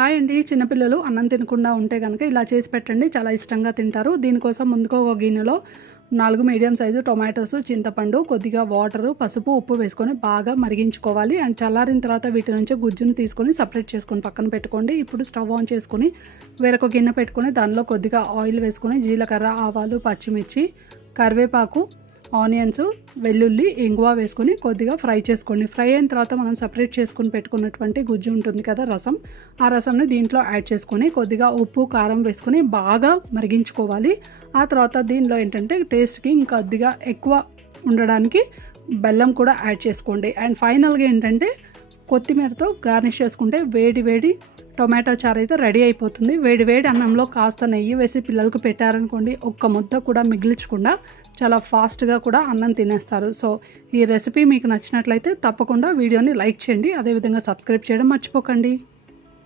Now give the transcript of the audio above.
Hi అండి. చిన్నపిల్లలు అన్నం తినకుండా ఉంటే కనుక ఇలా చేసి పెట్టండి, చాలా ఇష్టంగా తింటారు. దీనికోసం ముందుగా ఒక గిన్నెలో 4 మీడియం సైజు టొమాటోస్, చింతపండు, కొద్దిగా వాటరు, పసుపు, ఉప్పు వేసుకొని బాగా మరిగించుకోవాలి. అండ్ చల్లారిన తర్వాత వీటి నుంచి గుజ్జును తీసుకొని సపరేట్ చేసుకొని పక్కన పెట్టుకోండి. ఇప్పుడు స్టవ్ ఆన్ చేసుకొని వేరొక గిన్నె పెట్టుకొని దానిలో కొద్దిగా ఆయిల్ వేసుకొని జీలకర్ర, ఆవాలు, పచ్చిమిర్చి, కరివేపాకు, ఆనియన్స్, వెల్లుల్లి, ఇంగువ వేసుకొని కొద్దిగా ఫ్రై చేసుకోండి. ఫ్రై అయిన తర్వాత మనం సపరేట్ చేసుకొని పెట్టుకున్నటువంటి గుజ్జు ఉంటుంది కదా, రసం, ఆ రసంని దీంట్లో యాడ్ చేసుకొని కొద్దిగా ఉప్పు, కారం వేసుకొని బాగా మరిగించుకోవాలి. ఆ తర్వాత దీనిలో ఏంటంటే టేస్ట్కి ఇంకొద్దిగా ఎక్కువ ఉండడానికి బెల్లం కూడా యాడ్ చేసుకోండి. అండ్ ఫైనల్గా ఏంటంటే కొత్తిమీరతో గార్నిష్ చేసుకుంటే వేడి వేడి టొమాటో చారు అయితే రెడీ అయిపోతుంది. వేడి వేడి అన్నంలో కాస్త నెయ్యి వేసి పిల్లలకు పెట్టారనుకోండి, ఒక్క ముద్ద కూడా మిగిల్చకుండా చాలా ఫాస్ట్గా కూడా అన్నం తినేస్తారు. సో ఈ రెసిపీ మీకు నచ్చినట్లయితే తప్పకుండా వీడియోని లైక్ చేయండి, అదేవిధంగా సబ్స్క్రైబ్ చేయడం మర్చిపోకండి.